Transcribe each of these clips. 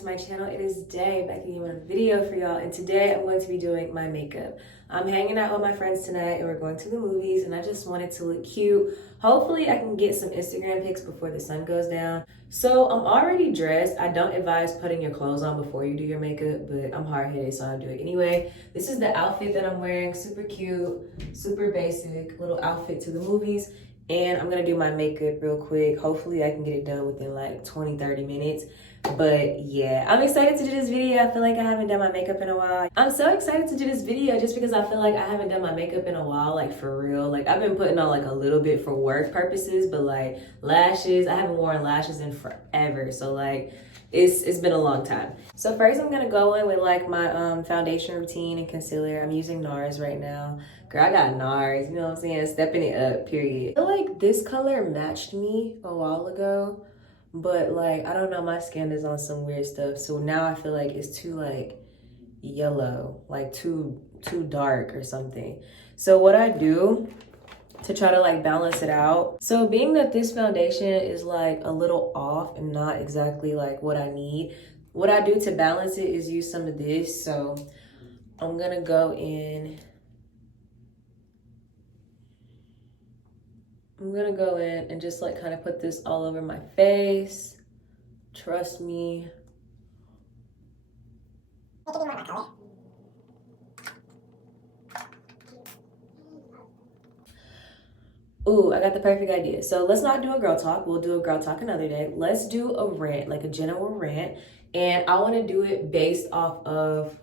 to my channel. It is Day back again with a video for y'all, and today I'm going to be doing my makeup. I'm hanging out with my friends tonight and we're going to the movies, and I just wanted to look cute. Hopefully I can get some Instagram pics before the sun goes down. So I'm already dressed. I don't advise putting your clothes on before you do your makeup, but I'm hard-headed, so I'll do it anyway. This is the outfit that I'm wearing. Super cute, super basic little outfit to the movies. And I'm gonna do my makeup real quick. Hopefully I can get it done within like 20-30 minutes. But yeah, I'm excited to do this video. I feel like I haven't done my makeup in a while. I'm so excited to do this video just because I feel like I haven't done my makeup in a while, like for real. Like I've been putting on like a little bit for work purposes, but like lashes, I haven't worn lashes in forever. So like it's been a long time. So first I'm gonna go in with like my foundation routine and concealer. I'm using NARS right now. Girl, I got NARS, you know what I'm saying? Stepping it up, period. I feel like this color matched me a while ago, but like, I don't know, my skin is on some weird stuff. So now I feel like it's too like yellow, like too dark or something. So what I do to try to like balance it out. So being that this foundation is like a little off and not exactly like what I need, what I do to balance it is use some of this. So I'm gonna go in. I'm gonna go in and just like kind of put this all over my face. Trust me. Ooh, I got the perfect idea. So let's not do a girl talk. We'll do a girl talk another day. Let's do a rant, like a general rant. And I want to do it based off of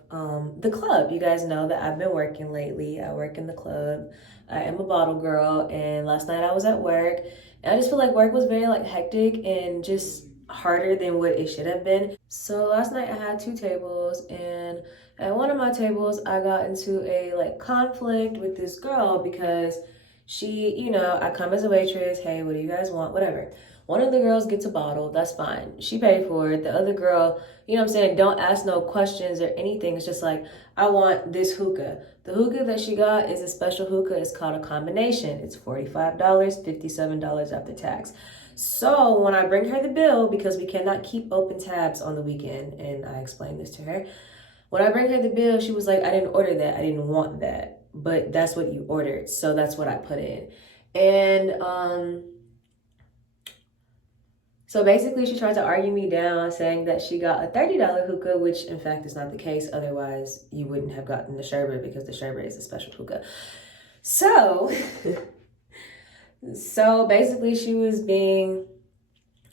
the club. You guys know that I've been working lately. I work in the club. I am a bottle girl. And last night I was at work. And I just feel like work was very like hectic and just harder than what it should have been. So last night I had 2 tables, and at one of my tables I got into a like conflict with this girl because she, you know, I come as a waitress. Hey, what do you guys want? Whatever. One of the girls gets a bottle. That's fine. She paid for it. The other girl, you know what I'm saying, don't ask no questions or anything. It's just like, I want this hookah. The hookah that she got is a special hookah. It's called a combination. It's $45, $57 after tax. So when I bring her the bill, because we cannot keep open tabs on the weekend, and I explained this to her, when I bring her the bill, she was like, I didn't order that. I didn't want that. But that's what you ordered. So that's what I put in. And so basically she tried to argue me down, saying that she got a $30 hookah, which in fact is not the case. Otherwise, you wouldn't have gotten the sherbet, because the sherbet is a special hookah. So, so basically she was being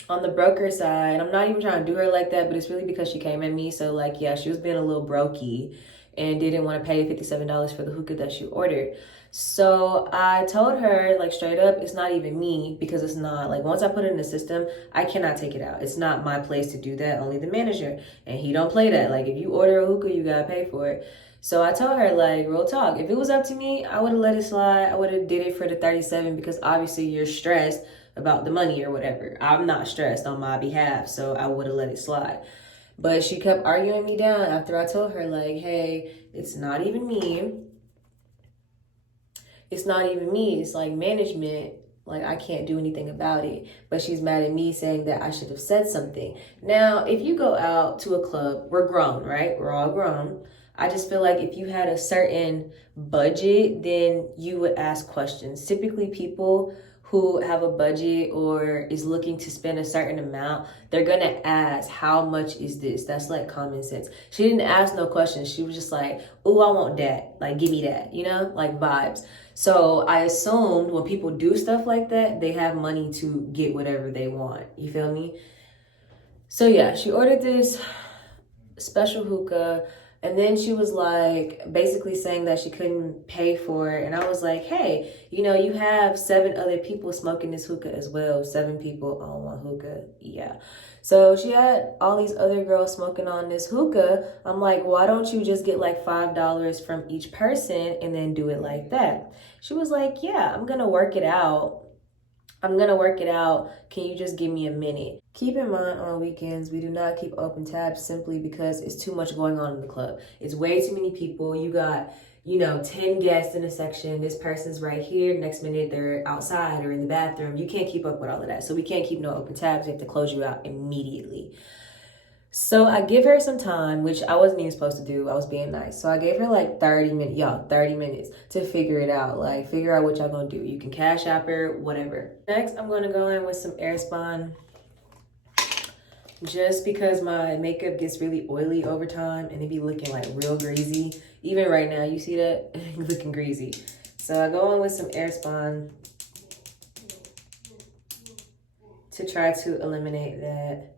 on the broker side. I'm not even trying to do her like that, but it's really because she came at me. So like, yeah, she was being a little brokey and didn't want to pay $57 for the hookah that she ordered. So I told her like straight up, it's not even me, because it's not like, once I put it in the system, I cannot take it out. It's not my place to do that, only the manager. And he don't play that. Like if you order a hookah, you gotta pay for it. So I told her, like, real talk, if it was up to me, I would have let it slide. I would have did it for the 37, because obviously you're stressed about the money or whatever. I'm not stressed on my behalf, so I would have let it slide. But she kept arguing me down after I told her, like, hey, it's not even me. It's not even me. It's like management. Like, I can't do anything about it. But she's mad at me, saying that I should have said something. Now, if you go out to a club, we're grown, right? We're all grown. I just feel like if you had a certain budget, then you would ask questions. Typically, people who have a budget or is looking to spend a certain amount, they're gonna ask, how much is this? That's like common sense. She didn't ask no questions. She was just like, oh, I want that. Like, give me that, you know, like vibes. So I assumed when people do stuff like that, they have money to get whatever they want. You feel me? So yeah, she ordered this special hookah. And then she was like, basically saying that she couldn't pay for it. And I was like, hey, you know, you have 7 other people smoking this hookah as well. 7 people on one hookah. Yeah. So she had all these other girls smoking on this hookah. I'm like, why don't you just get like $5 from each person and then do it like that? She was like, yeah, I'm going to work it out. Can you just give me a minute? Keep in mind, on weekends, we do not keep open tabs simply because it's too much going on in the club. It's way too many people. You got, you know, 10 guests in a section. This person's right here. Next minute, they're outside or in the bathroom. You can't keep up with all of that. So we can't keep no open tabs. We have to close you out immediately. So I give her some time, which I wasn't even supposed to do. I was being nice. So I gave her like 30 minutes, y'all, 30 minutes to figure it out. Like, figure out what y'all gonna do. You can cash app her, whatever. Next, I'm gonna go in with some Airspun. Just because my makeup gets really oily over time and it be looking like real greasy. Even right now, you see that? Looking greasy. So I go in with some Airspun to try to eliminate that.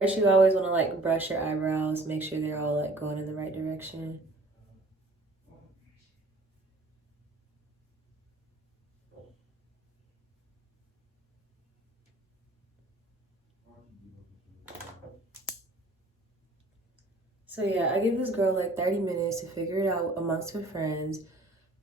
First, you always want to like brush your eyebrows, make sure they're all like going in the right direction. So yeah, I give this girl like 30 minutes to figure it out amongst her friends.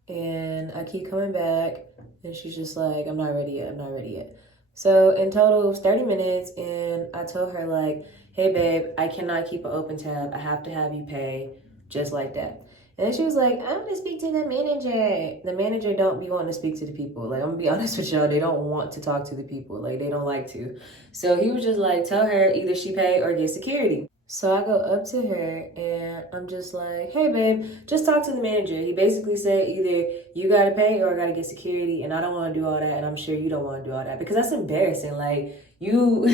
And I keep coming back and she's just like, I'm not ready yet, I'm not ready yet. So in total, it was 30 minutes and I told her like, hey babe, I cannot keep an open tab. I have to have you pay just like that. And then she was like, I'm gonna speak to the manager. The manager don't be wanting to speak to the people. Like, I'm gonna be honest with y'all, they don't want to talk to the people. Like, they don't like to. So he was just like, tell her either she pay or get security. So I go up to her and I'm just like, hey babe, just talk to the manager. He basically said either you gotta pay or I gotta get security, and I don't wanna do all that, and I'm sure you don't wanna do all that because that's embarrassing. Like, you,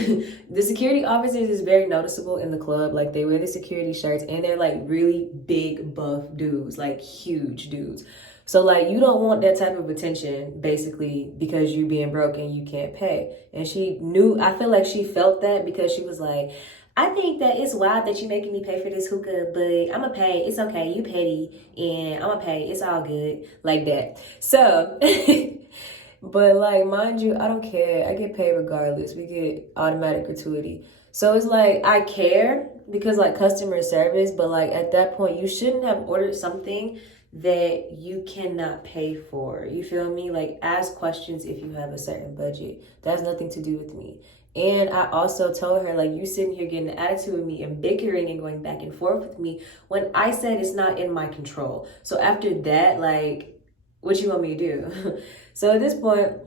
the security officers is very noticeable in the club. Like, they wear the security shirts and they're like really big buff dudes, like huge dudes. So like, you don't want that type of attention basically because you being broke and you can't pay. And she knew, I feel like she felt that because she was like, I think that it's wild that you making me pay for this hookah, but I'ma pay. It's okay. You petty, and I'ma pay. It's all good, like that. So, but like, mind you, I don't care. I get paid regardless. We get automatic gratuity. So it's like, I care because like customer service, but like at that point, you shouldn't have ordered something that you cannot pay for. You feel me? Like, ask questions if you have a certain budget. That has nothing to do with me. And I also told her, like, you sitting here getting an attitude with me and bickering and going back and forth with me when I said it's not in my control. So after that, like, what you want me to do? So at this point,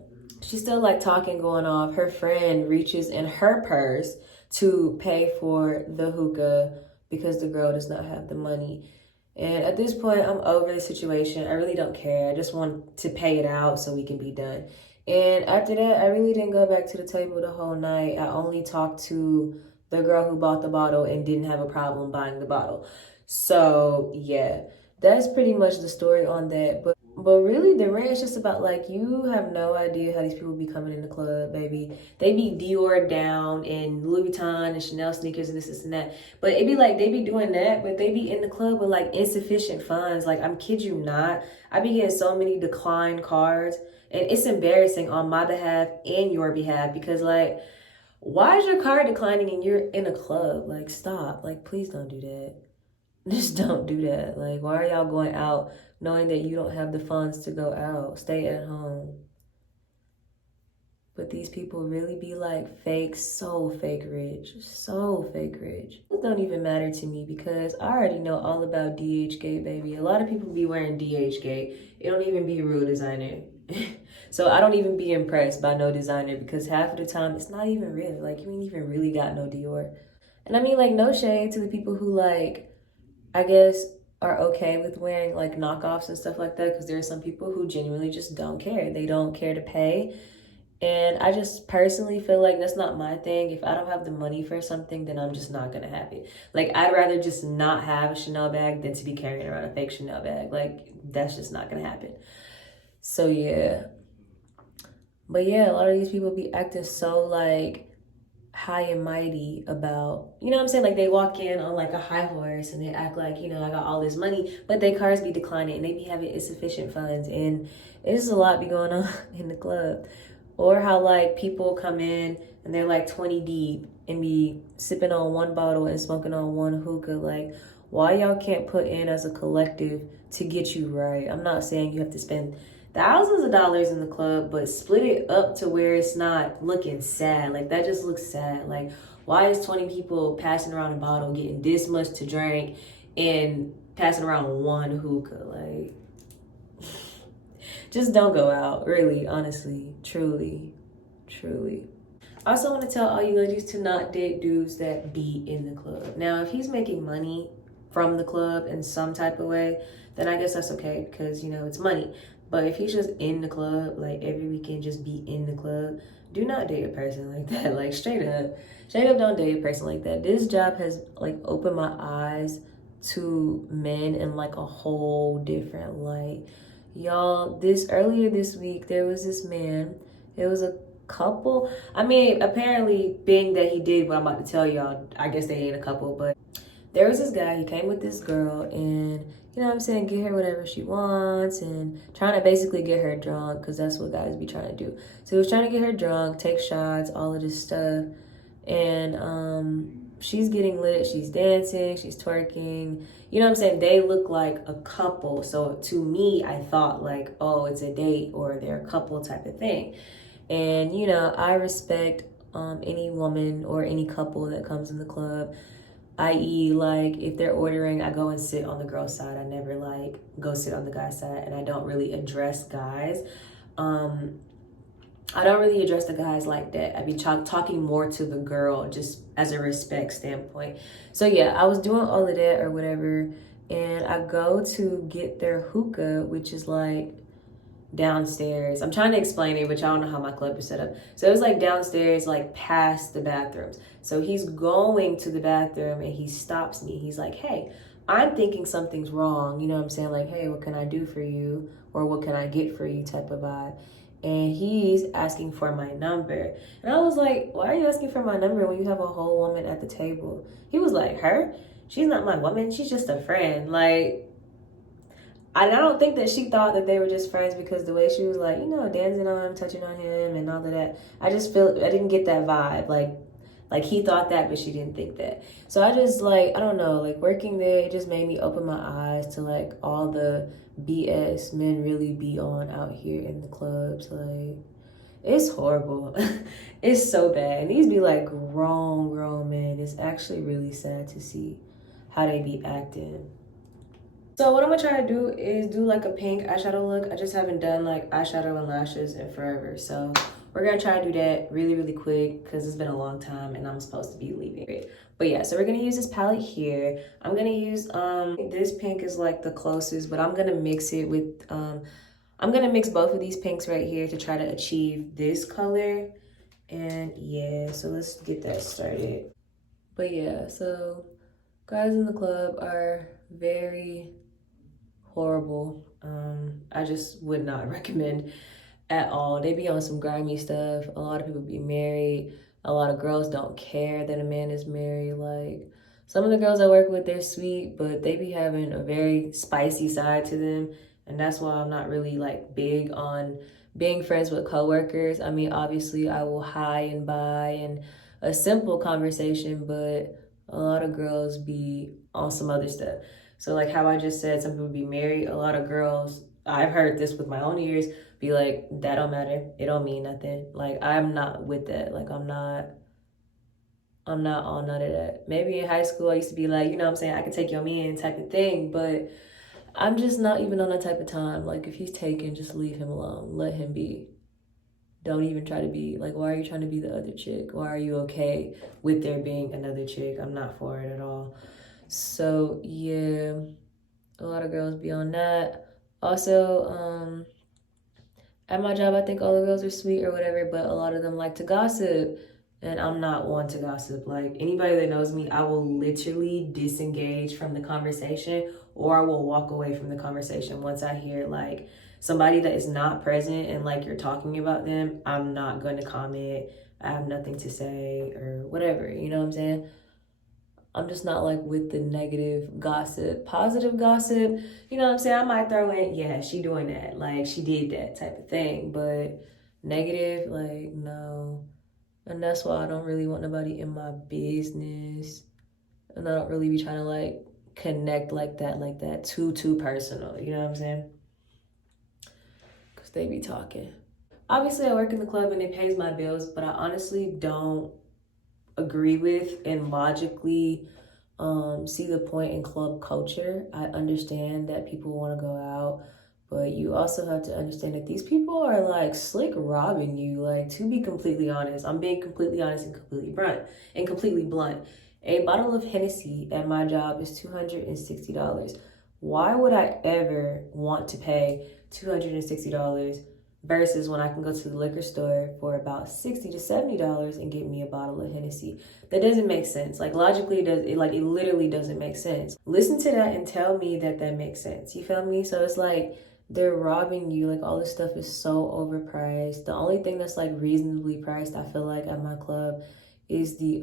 she's still like talking, going off. Her friend reaches in her purse to pay for the hookah because the girl does not have the money. And at this point, I'm over the situation. I really don't care. I just want to pay it out so we can be done. And after that, I really didn't go back to the table the whole night. I only talked to the girl who bought the bottle and didn't have a problem buying the bottle. So yeah, that's pretty much the story on that. But really, the rant is just about like, you have no idea how these people be coming in the club, baby. They be Dior down and Louis Vuitton and Chanel sneakers and this and that. But it be like, they be doing that, but they be in the club with like insufficient funds. Like, I'm kid you not. I be getting so many declined cards. And it's embarrassing on my behalf and your behalf because, like, why is your card declining and you're in a club? Like, stop. Like, please don't do that. Just don't do that. Like, why are y'all going out knowing that you don't have the funds to go out? Stay at home. But these people really be like fake, so fake rich, so fake rich. It don't even matter to me because I already know all about DH Gate, baby. A lot of people be wearing DH Gate. It don't even be real designer. So I don't even be impressed by no designer because half of the time it's not even real. Like, you ain't even really got no Dior. And I mean, like, no shade to the people who, like, I guess are okay with wearing like knockoffs and stuff like that, because there are some people who genuinely just don't care. They don't care to pay. And I just personally feel like that's not my thing. If I don't have the money for something, then I'm just not gonna have it. Like, I'd rather just not have a Chanel bag than to be carrying around a fake Chanel bag. Like, that's just not gonna happen. So yeah. But yeah, a lot of these people be acting so like high and mighty about, you know what I'm saying? Like, they walk in on like a high horse and they act like, you know, I got all this money, but their cars be declining and they be having insufficient funds, and it's just a lot be going on in the club. Or how like people come in and they're like 20 deep and be sipping on one bottle and smoking on one hookah. Like, why y'all can't put in as a collective to get you right? I'm not saying you have to spend thousands of dollars in the club, but split it up to where it's not looking sad. Like, that just looks sad. Like, why is 20 people passing around a bottle, getting this much to drink, and passing around one hookah? Like, Just don't go out, really, honestly, truly, truly. I also want to tell all you ladies to not date dudes that be in the club. Now, if he's making money from the club in some type of way, then I guess that's okay because, you know, it's money. But if he's just in the club, like every weekend, just be in the club, do not date a person like that. Like straight up. Straight up, don't date a person like that. This job has like opened my eyes to men in like a whole different light. Y'all, earlier this week, there was this man. It was a couple. I mean, apparently, being that he did what I'm about to tell y'all, I guess they ain't a couple, but there was this guy, he came with this girl, and you know what I'm saying, get her whatever she wants, and trying to basically get her drunk, because that's what guys be trying to do. So he was trying to get her drunk, take shots, all of this stuff, and she's getting lit, she's dancing, she's twerking, you know what I'm saying, they look like a couple. So to me, I thought like, oh, it's a date or they're a couple type of thing. And you know, I respect any woman or any couple that comes in the club, i.e. like if they're ordering, I go and sit on the girl's side. I never like go sit on the guy's side, and I don't really address guys. I don't really address the guys like that. I be talking more to the girl just as a respect standpoint. So yeah, I was doing all of that or whatever, and I go to get their hookah, which is like downstairs. I'm trying to explain it, but y'all don't know how my club is set up. So it was like downstairs, like past the bathrooms. So he's going to the bathroom and he stops me. He's like, hey, I'm thinking something's wrong. You know what I'm saying? Like, hey, what can I do for you? Or what can I get for you type of vibe. And he's asking for my number. And I was like, why are you asking for my number when you have a whole woman at the table? He was like, her? She's not my woman. She's just a friend. Like, I don't think that she thought that they were just friends because the way she was like, you know, dancing on him, touching on him and all of that. I just feel, I didn't get that vibe. Like he thought that, but she didn't think that. So I just like, I don't know, like working there, it just made me open my eyes to like all the BS men really be on out here in the clubs. Like, it's horrible. It's so bad. And these be like grown men. It's actually really sad to see how they be acting. So what I'm gonna try to do is do like a pink eyeshadow look. I just haven't done like eyeshadow and lashes in forever. So we're gonna try to do that really quick because it's been a long time and I'm supposed to be leaving. But yeah, so we're gonna use this palette here. I'm gonna use, this pink is like the closest, but I'm gonna mix it with, I'm gonna mix both of these pinks right here to try to achieve this color. And yeah, so let's get that started. But yeah, so guys in the club are very horrible. I just would not recommend at all. They be on some grimy stuff. A lot of people be married. A lot of girls don't care that a man is married. Like, some of the girls I work with, they're sweet, but they be having a very spicy side to them. And that's why I'm not really like big on being friends with coworkers. I mean, obviously I will hi and bye and a simple conversation, but a lot of girls be on some other stuff. So like how I just said, some people be married. A lot of girls, I've heard this with my own ears, be like, that don't matter. It don't mean nothing. Like, I'm not with that. Like, I'm not on none of that. Maybe in high school, I used to be like, you know what I'm saying, I can take your man type of thing, but I'm just not even on that type of time. Like, if he's taken, just leave him alone. Let him be. Don't even try to be, like, why are you trying to be the other chick? Why are you okay with there being another chick? I'm not for it at all. So, yeah, a lot of girls be on that. Also, at my job, I think all the girls are sweet or whatever, but a lot of them like to gossip. And I'm not one to gossip. Like, anybody that knows me, I will literally disengage from the conversation or I will walk away from the conversation once I hear like somebody that is not present and like you're talking about them. I'm not going to comment. I have nothing to say or whatever. You know what I'm saying? I'm just not like with the negative gossip. Positive gossip, you know what I'm saying? I might throw in, yeah, she doing that. Like, she did that type of thing. But negative, like, no. And that's why I don't really want nobody in my business. And I don't really be trying to like connect like that, too personal. You know what I'm saying? Because they be talking. Obviously, I work in the club and it pays my bills, but I honestly don't agree with and logically see the point in club culture. I understand that people want to go out, But you also have to understand that these people are like slick robbing you. Like, to be completely honest, I'm being completely honest and completely blunt. A bottle of Hennessy at my job is $260. Why would I ever want to pay $260 versus when I can go to the liquor store for about $60 to $70 and get me a bottle of Hennessy? That doesn't make sense. Like, logically, it literally doesn't make sense. Listen to that and tell me that that makes sense. You feel me? So it's like they're robbing you. Like, all this stuff is so overpriced. The only thing that's like reasonably priced, I feel like, at my club is the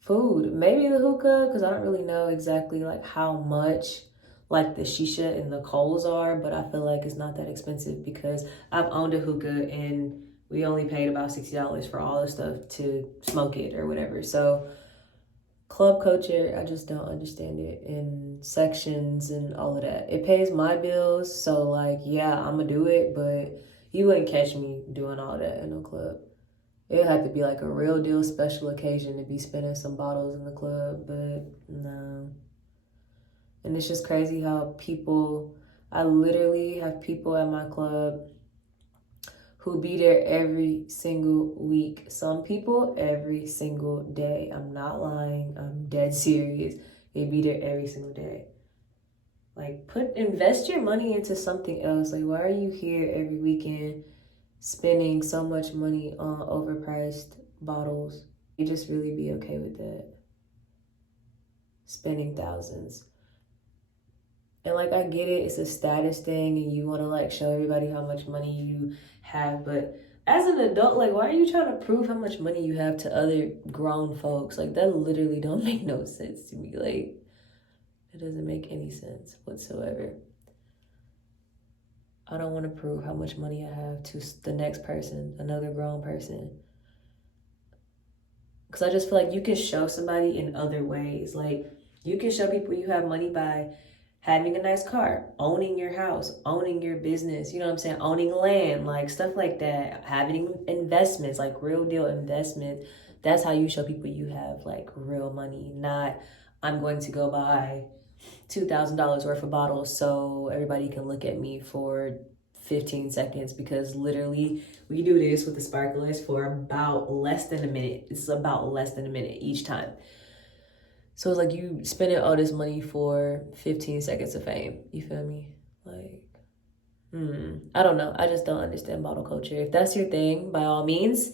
food. Maybe the hookah, because I don't really know exactly like how much like the shisha and the coals are, but I feel like it's not that expensive because I've owned a hookah and we only paid about $60 for all the stuff to smoke it or whatever. So club culture, I just don't understand it, in sections and all of that. It pays my bills, so like, yeah, I'm gonna do it, but you wouldn't catch me doing all that in a club. It would have to be like a real deal special occasion to be spending some bottles in the club, but no. And it's just crazy how I literally have people at my club who be there every single week. Some people every single day. I'm not lying. I'm dead serious. They be there every single day. Like, invest your money into something else. Like, why are you here every weekend spending so much money on overpriced bottles? You just really be okay with that. Spending thousands. And like, I get it, it's a status thing and you want to like show everybody how much money you have, but as an adult, like, why are you trying to prove how much money you have to other grown folks? Like, that literally don't make no sense to me. Like, it doesn't make any sense whatsoever. I don't want to prove how much money I have to the next person, another grown person. Because I just feel like you can show somebody in other ways. Like, you can show people you have money by having a nice car, owning your house, owning your business, you know what I'm saying? Owning land, like stuff like that. Having investments, like real deal investments. That's how you show people you have like real money, not I'm going to go buy $2,000 worth of bottles so everybody can look at me for 15 seconds, because literally we do this with the sparklers for about less than a minute. It's about less than a minute each time. So it's like you spending all this money for 15 seconds of fame. You feel me? Like, I don't know. I just don't understand bottle culture. If that's your thing, by all means,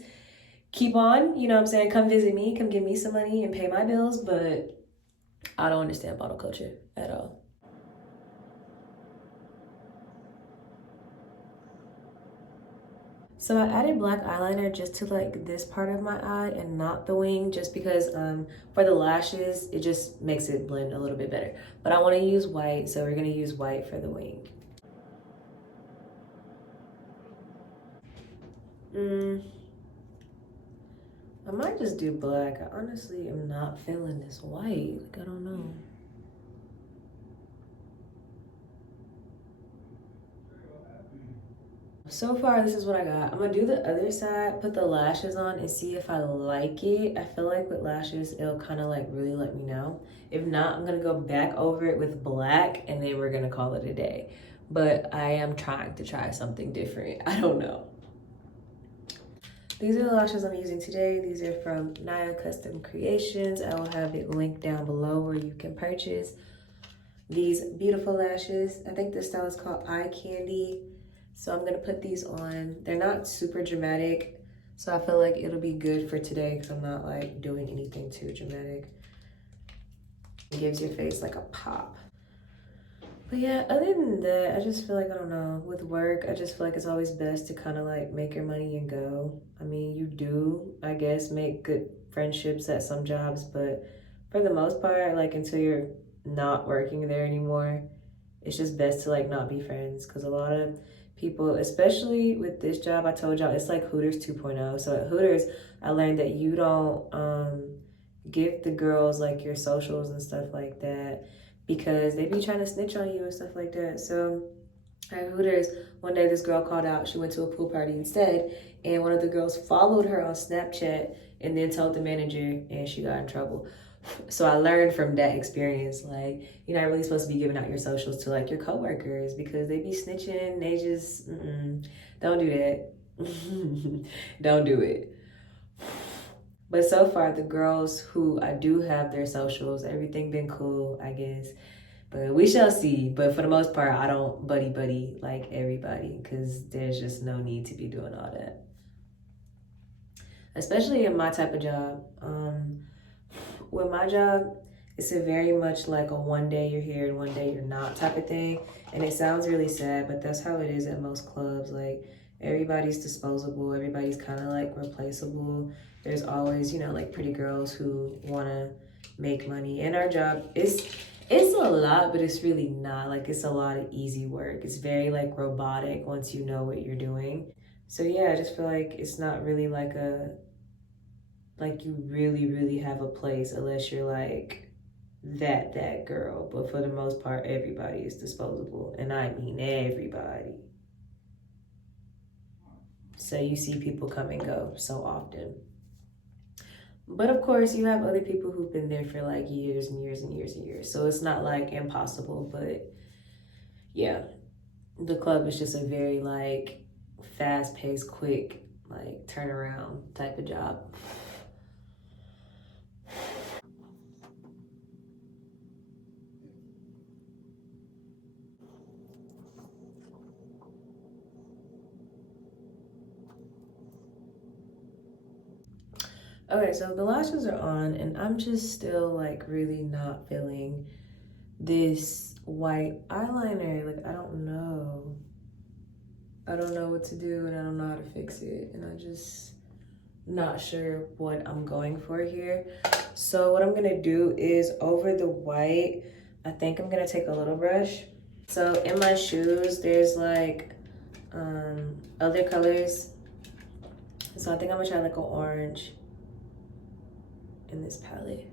keep on. You know what I'm saying? Come visit me. Come give me some money and pay my bills. But I don't understand bottle culture at all. So I added black eyeliner just to like this part of my eye and not the wing, just because for the lashes, it just makes it blend a little bit better. But I want to use white, so we're going to use white for the wing. I might just do black. I honestly am not feeling this white. Like, I don't know. So far, this is what I got. I'm gonna do the other side, put the lashes on and see if I like it. I feel like with lashes, it'll kind of like really let me know. If not, I'm gonna go back over it with black and then we're gonna call it a day. But I am trying to try something different. I don't know. These are the lashes I'm using today. These are from Naya Custom Creations. I will have it linked down below where you can purchase these beautiful lashes. I think this style is called Eye Candy. So I'm gonna put these on. They're not super dramatic, so I feel like it'll be good for today because I'm not like doing anything too dramatic. It gives your face like a pop. But yeah, other than that, I just feel like, I don't know, with work, I just feel like it's always best to kind of like make your money and go. I mean, you do, I guess, make good friendships at some jobs, but for the most part, like until you're not working there anymore, it's just best to like not be friends, because a lot of people, especially with this job, I told y'all, it's like Hooters 2.0. So at Hooters, I learned that you don't give the girls like your socials and stuff like that, because they be trying to snitch on you and stuff like that. So at Hooters, one day this girl called out. She went to a pool party instead, and one of the girls followed her on Snapchat and then told the manager, and she got in trouble. So I learned from that experience, like, you're not really supposed to be giving out your socials to like your coworkers because they be snitching. They just, don't do that. Don't do it. But so far, the girls who I do have their socials, everything been cool, I guess. But we shall see. But for the most part, I don't buddy like everybody because there's just no need to be doing all that. Especially in my type of job. With my job, it's a very much like a one day you're here and one day you're not type of thing. And it sounds really sad, but that's how it is at most clubs. Like, everybody's disposable, everybody's kind of like replaceable. There's always, like pretty girls who want to make money. And our job it's a lot, but it's really not. Like, it's a lot of easy work. It's very like robotic once you know what you're doing. So yeah, I just feel like it's not really like you really have a place unless you're like that girl. But for the most part, everybody is disposable, and I mean everybody. So you see people come and go so often. But of course, you have other people who've been there for like years and years and years and years. So it's not like impossible, but yeah, the club is just a very like fast paced, quick, like turnaround type of job. Okay, so the lashes are on, and I'm just still like really not feeling this white eyeliner. Like, I don't know. I don't know what to do, and I don't know how to fix it, and I just not sure what I'm going for here. So what I'm gonna do is over the white, I think I'm gonna take a little brush. So in my shoes, there's like other colors. So I think I'm gonna try like an orange in this palette.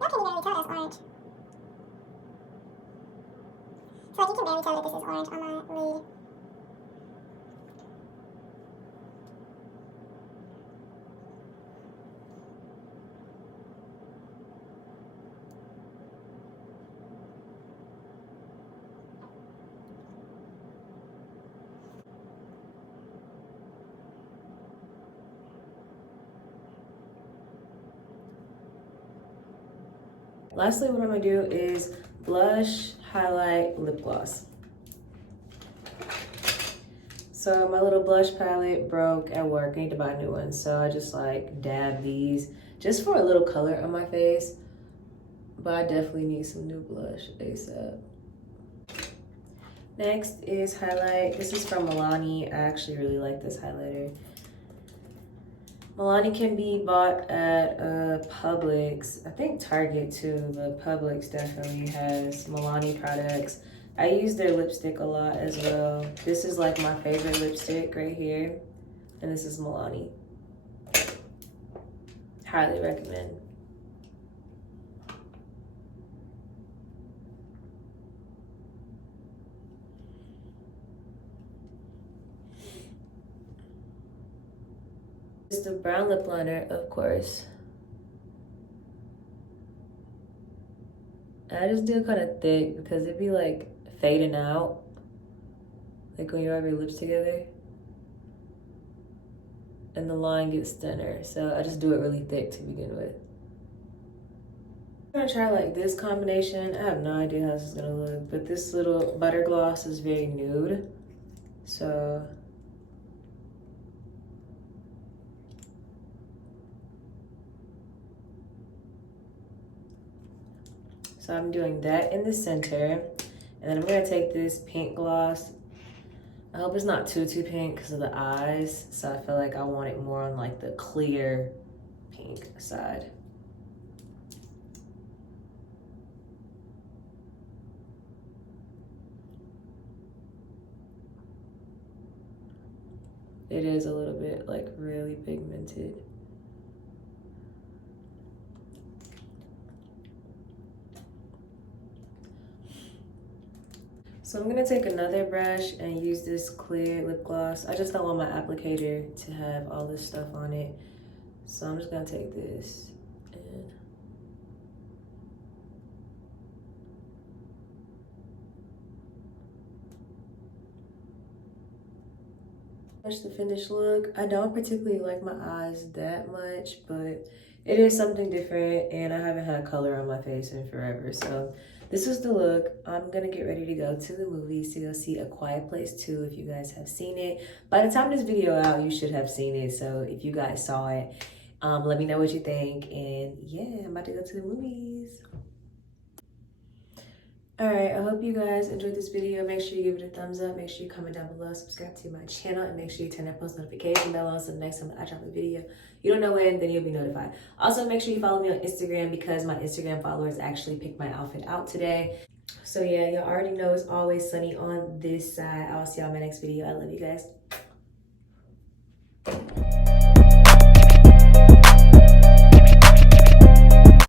How can you barely tell that's orange? So like you can barely tell that this is orange on my lid. Lastly, what I'm gonna do is blush, highlight, lip gloss. So my little blush palette broke at work. I need to buy a new one. So I just like dab these just for a little color on my face. But I definitely need some new blush ASAP. Next is highlight. This is from Milani. I actually really like this highlighter. Milani can be bought at Publix. I think Target too, but Publix definitely has Milani products. I use their lipstick a lot as well. This is like my favorite lipstick right here. And this is Milani. Highly recommend. It's the brown lip liner, of course. I just do kind of thick because it'd be like fading out. Like when you rub your lips together. And the line gets thinner. So I just do it really thick to begin with. I'm gonna try like this combination. I have no idea how this is gonna look, but this little butter gloss is very nude. So I'm doing that in the center. And then I'm gonna take this pink gloss. I hope it's not too pink because of the eyes. So I feel like I want it more on like the clear pink side. It is a little bit like really pigmented. So I'm gonna take another brush and use this clear lip gloss. I just don't want my applicator to have all this stuff on it. So I'm just gonna take this and that's the finished look. I don't particularly like my eyes that much, but it is something different and I haven't had color on my face in forever. So this is the look. I'm gonna get ready to go to the movies to go see A Quiet Place 2 if you guys have seen it. By the time this video out, you should have seen it. So if you guys saw it, let me know what you think. And yeah, I'm about to go to the movies. All right, I hope you guys enjoyed this video. Make sure you give it a thumbs up. Make sure you comment down below, subscribe to my channel, and make sure you turn that post notification bell on so the next time I drop a video, you don't know when, then you'll be notified. Also, make sure you follow me on Instagram because my Instagram followers actually picked my outfit out today. So yeah, y'all already know it's always sunny on this side. I'll see y'all in my next video. I love you guys.